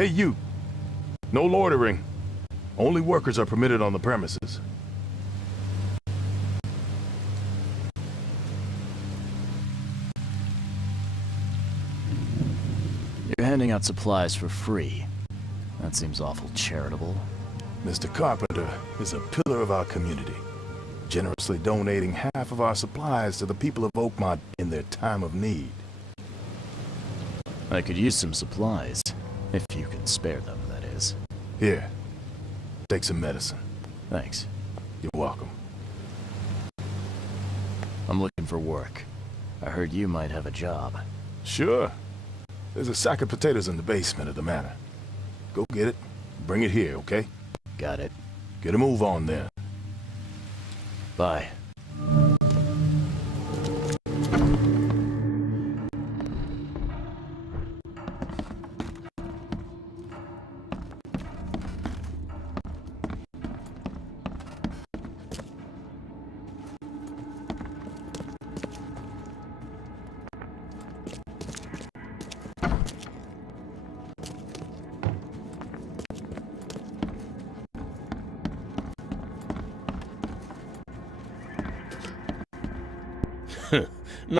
Hey, you. No loitering. Only workers are permitted on the premises. You're handing out supplies for free. That seems awful charitable. Mr. Carpenter is a pillar of our community, generously donating half of our supplies to the people of Oakmont in their time of need. I could use some supplies, if you can spare them, that is. Here, take some medicine. Thanks. You're welcome. I'm looking for work. I heard you might have a job. Sure. There's a sack of potatoes in the basement of the manor. Go get it. Bring it here, okay? Got it. Get a move on then. Bye.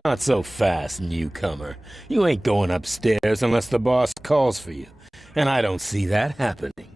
Not so fast, newcomer. You ain't going upstairs unless the boss calls for you. And I don't see that happening.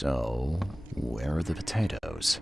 So, where are the potatoes?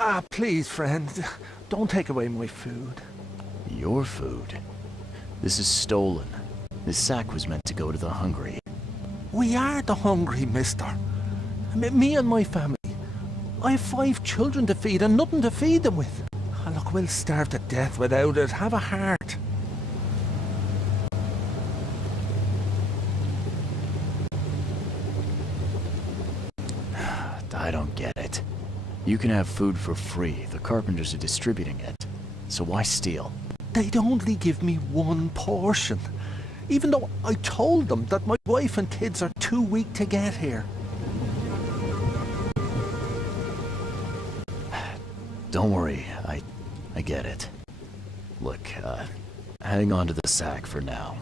Ah, please, friend. Don't take away my food. Your food? This is stolen. This sack was meant to go to the hungry. We are the hungry, mister. Me and my family. I have 5 children to feed and nothing to feed them with. Ah, look, we'll starve to death without it. Have a heart. I don't get it. You can have food for free. The carpenters are distributing it. So why steal? They'd only give me 1 portion. Even though I told them that my wife and kids are too weak to get here. Don't worry, I get it. Look, hang on to the sack for now.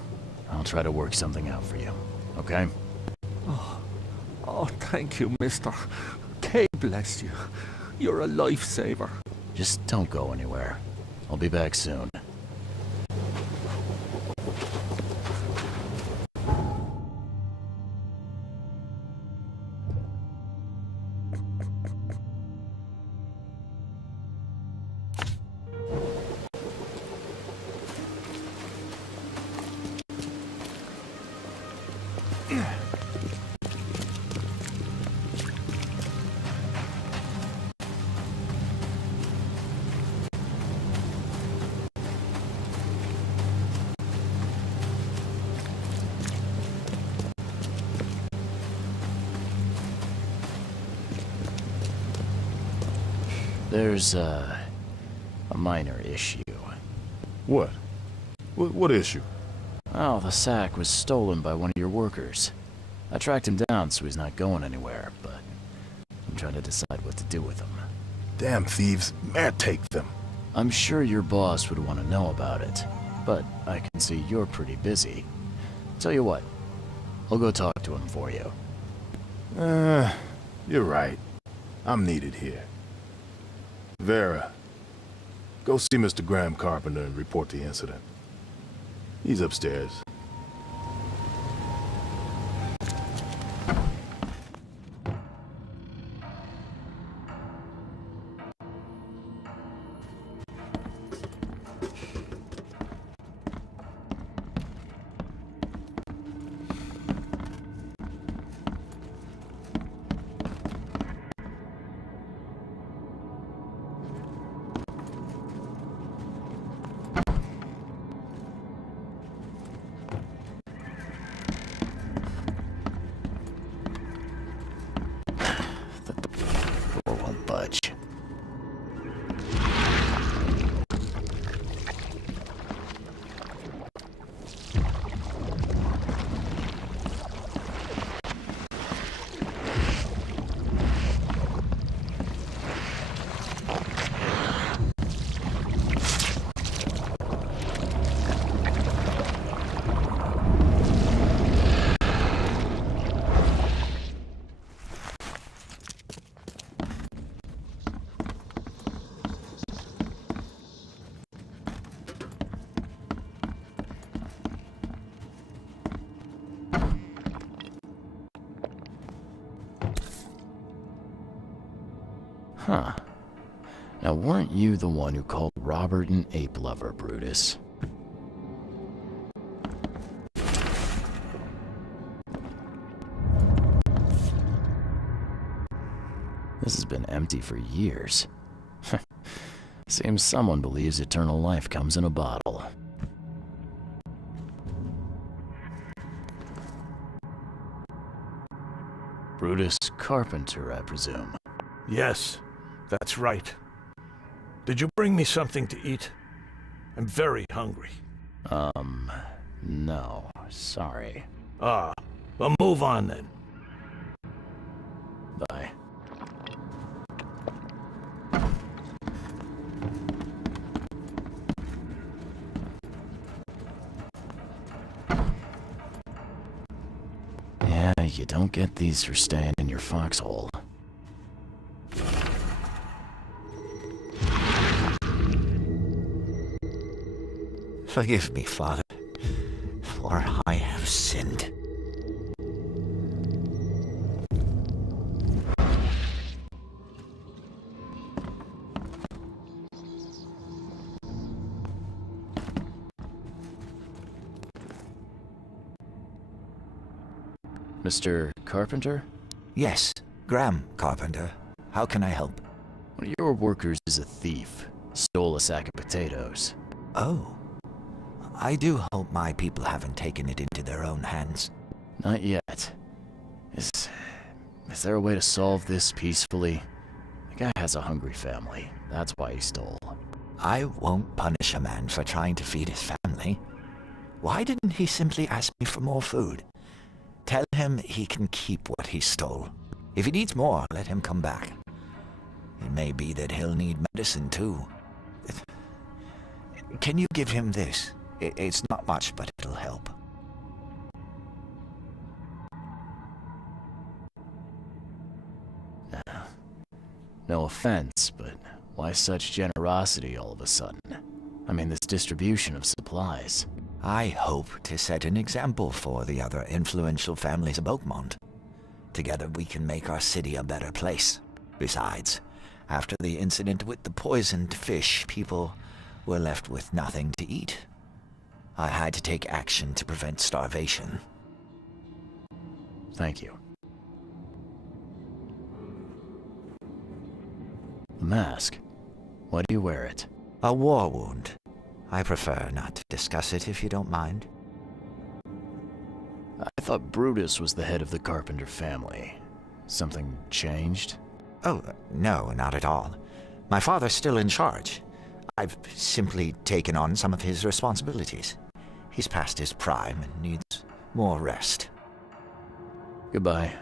I'll try to work something out for you, okay? Oh, thank you, mister. Kay bless you. You're a lifesaver. Just don't go anywhere. I'll be back soon. There's a minor issue. What? What issue? Oh, the sack was stolen by one of your workers. I tracked him down so he's not going anywhere, but I'm trying to decide what to do with him. Damn thieves. Man, take them. I'm sure your boss would want to know about it, but I can see you're pretty busy. Tell you what, I'll go talk to him for you. You're right. I'm needed here. Vera, go see Mr. Graham Carpenter and report the incident. He's upstairs. Huh. Now, weren't you the one who called Robert an ape lover, Brutus? This has been empty for years. Seems someone believes eternal life comes in a bottle. Brutus Carpenter, I presume. Yes, that's right. Did you bring me something to eat? I'm very hungry. No, sorry. Ah, well, move on then. Bye. Yeah, you don't get these for staying in your foxhole. Forgive me, Father, for I have sinned. Mr. Carpenter? Yes, Graham Carpenter. How can I help? One of your workers is a thief. Stole a sack of potatoes. Oh. I do hope my people haven't taken it into their own hands. Not yet. Is there a way to solve this peacefully? The guy has a hungry family. That's why he stole. I won't punish a man for trying to feed his family. Why didn't he simply ask me for more food? Tell him he can keep what he stole. If he needs more, let him come back. It may be that he'll need medicine too. Can you give him this? It's not much, but it'll help. No offense, but why such generosity all of a sudden? I mean, this distribution of supplies. I hope to set an example for the other influential families of Oakmont. Together we can make our city a better place. Besides, after the incident with the poisoned fish, people were left with nothing to eat. I had to take action to prevent starvation. Thank you. The mask. Why do you wear it? A war wound. I prefer not to discuss it if you don't mind. I thought Brutus was the head of the Carpenter family. Something changed? Oh, no, not at all. My father's still in charge. I've simply taken on some of his responsibilities. He's past his prime and needs more rest. Goodbye.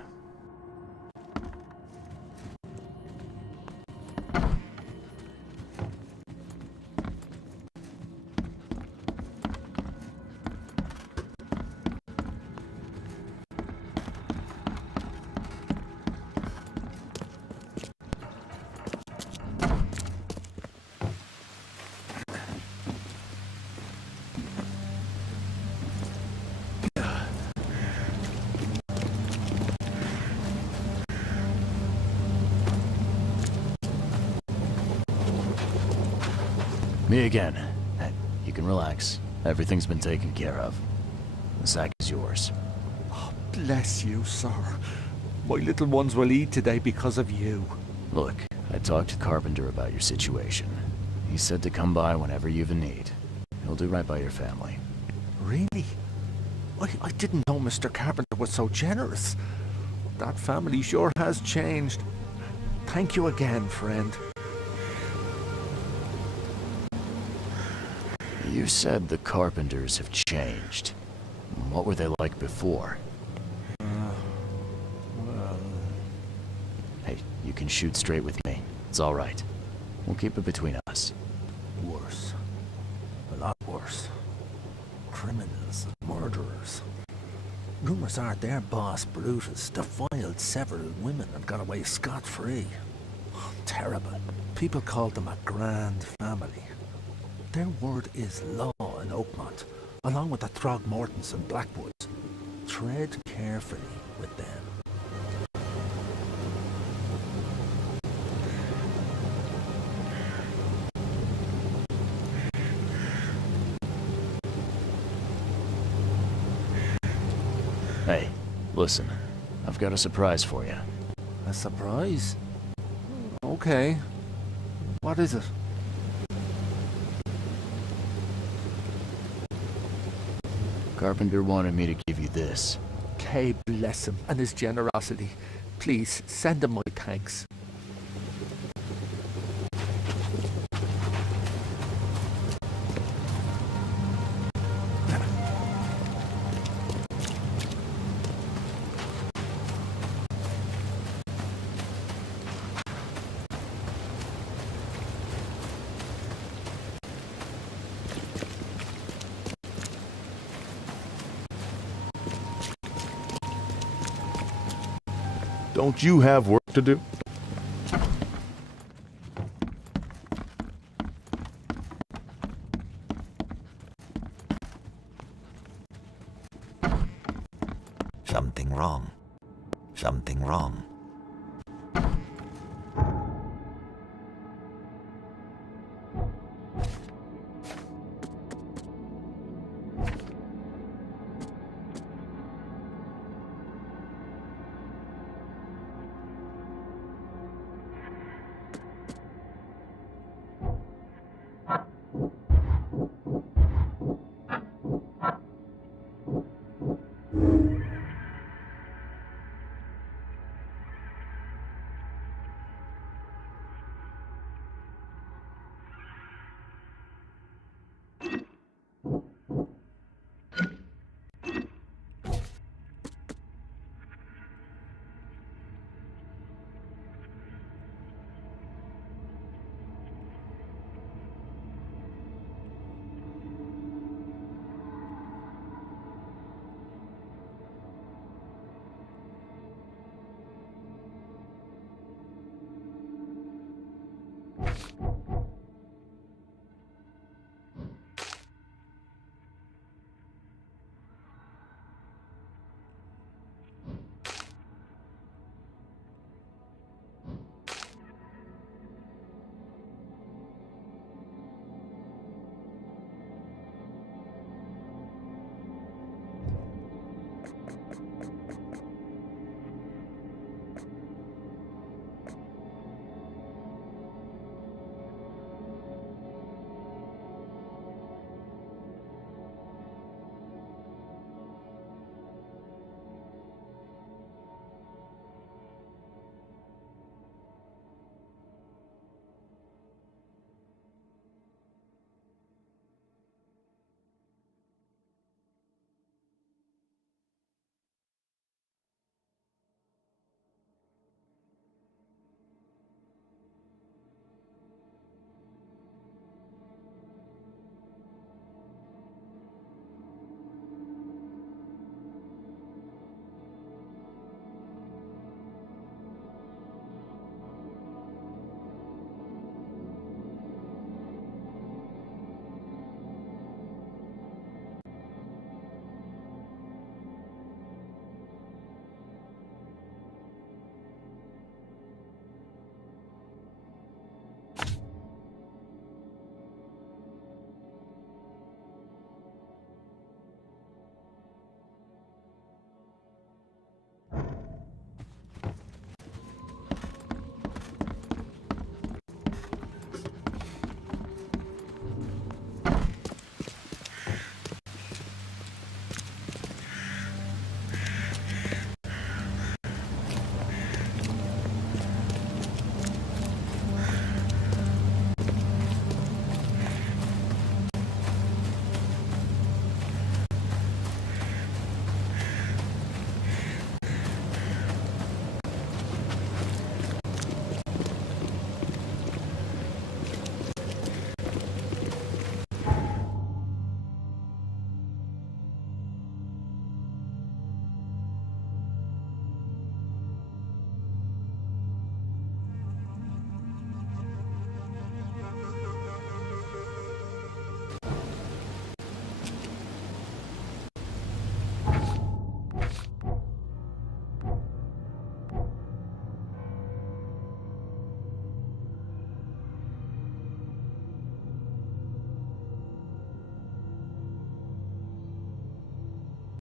Me again. You can relax. Everything's been taken care of. The sack is yours. Oh, bless you, sir. My little ones will eat today because of you. Look, I talked to Carpenter about your situation. He said to come by whenever you've a need. He'll do right by your family. Really? I didn't know Mr. Carpenter was so generous. That family sure has changed. Thank you again, friend. You said the Carpenters have changed. What were they like before? Well... Hey, you can shoot straight with me. It's all right. We'll keep it between us. Worse. A lot worse. Criminals, murderers. Rumors are their boss, Brutus, defiled several women and got away scot-free. Terrible. People called them a grand family. Their word is law in Oakmont, along with the Throgmortons and Blackwoods. Tread carefully with them. Hey, listen. I've got a surprise for you. A surprise? Okay. What is it? Carpenter wanted me to give you this. Okay, bless him and his generosity. Please, send him my thanks. Don't you have work to do? Something wrong. Something wrong.